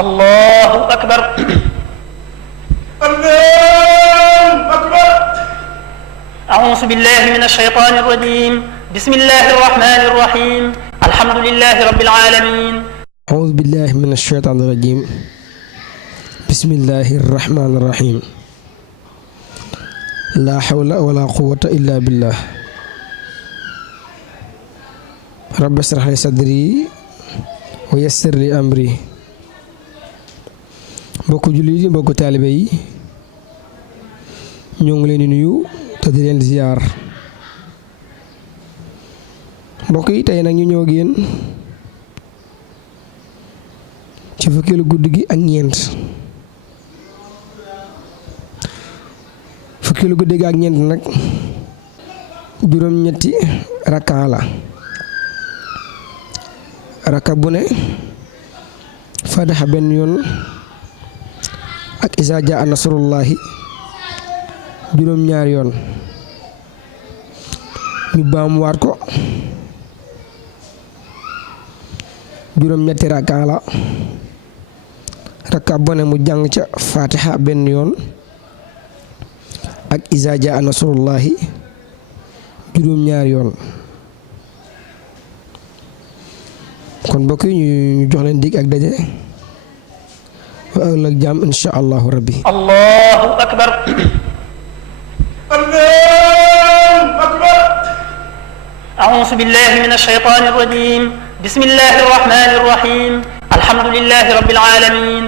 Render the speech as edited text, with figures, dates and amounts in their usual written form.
الله أكبر الله أكبر. أعوذ بالله من الشيطان الرجيم بسم الله الرحمن الرحيم الحمد لله رب العالمين أعوذ بالله من الشيطان الرجيم بسم الله الرحمن الرحيم لا حول ولا قوة إلا بالله رب اشرح لي صدري ويسر لي أمري mbokku jullit yi mbokku taalibe yi ñoo ngi leen di nuyu te di leen ziar mbokk yi tey nag ñu ñëw ak yéen ci fukkeelu guddi gi ak ñeent fukkeelu guddi gi ak ñeent nag juróom-ñetti rakka la rakka bu ne fatiha benn yoon ak izaa jaa nasrullahi juróom-ñaari yoon ñu baamuwaat ko juróom-ñetti rakka la rakka bu ne mu jàng ca fatiha benn yoon ak izaa jaa nasrullahi juróom-ñaari yoon kon mbokk yi ñu jox leen dig ak daje wa ëllëg jàmm insha allahu rabbi. الله أكبر الله أكبر. أعوذ بالله من الشيطان الرجيم بسم الله الرحمن الرحيم الحمد لله رب العالمين